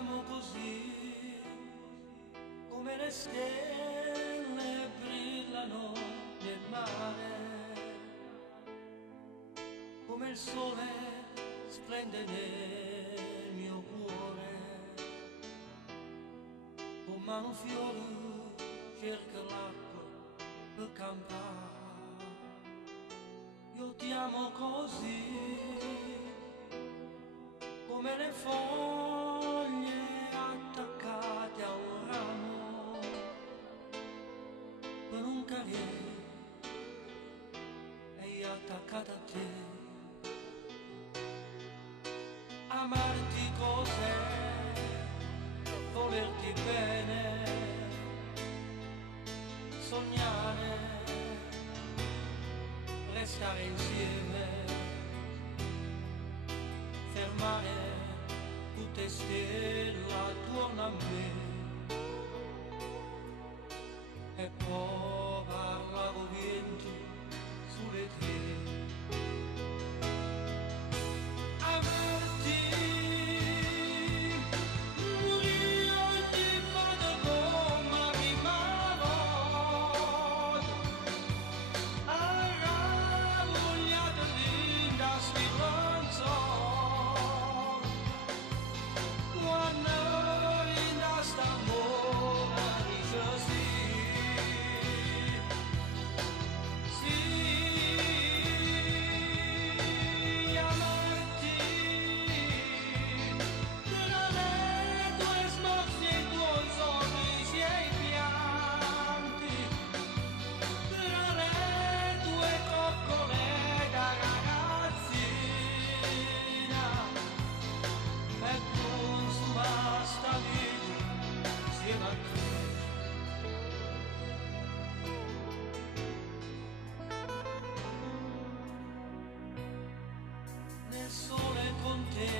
amo così, come le stelle brillano nel mare, come il sole splende nel mio cuore, come un fiore cerca l'acqua per campare. Io ti amo così, come le foglie attaccate a un ramo, per un carriere e attaccata a te. Amarti cos'è, volerti bene, sognare, restare insieme, fermare tutte stelle attorno a me e poi parlavo vento sulle tre. Basta vivere insieme a te. Nel sole con te,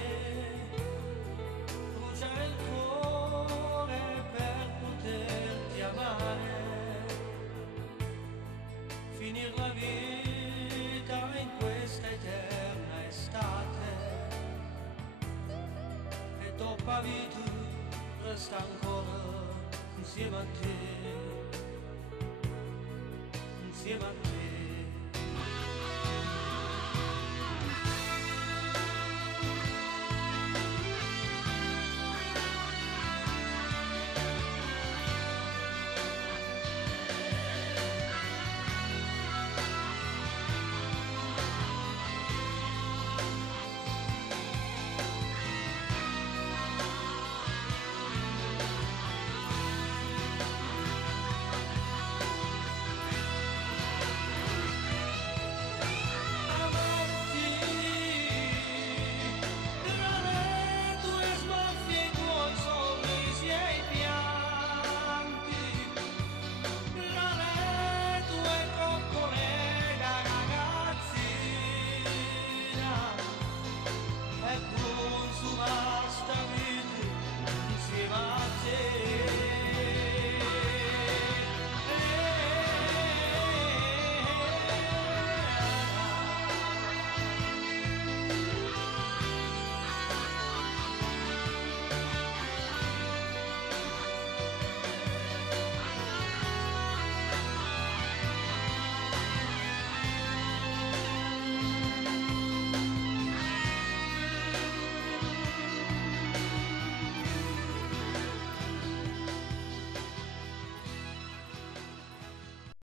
bruciare il cuore per poterti amare, finir la vita in questa eterna estate. Dopo la vita resta ancora insieme a te, insieme a te.